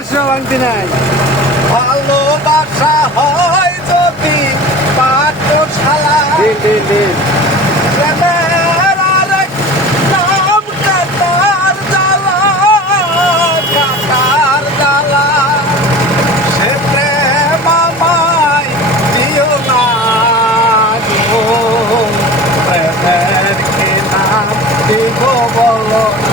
ভালোবাসা ভাঙতি নাই। ভালোবাসা হয় যদি পাঠশালা দিন দিন দিন প্রেমের আরেক নাম কাটার জ্বালা, কাটার জ্বালা। সে প্রেম আমায় দিও না গো, প্রেমের কি নাম দিব বলো না।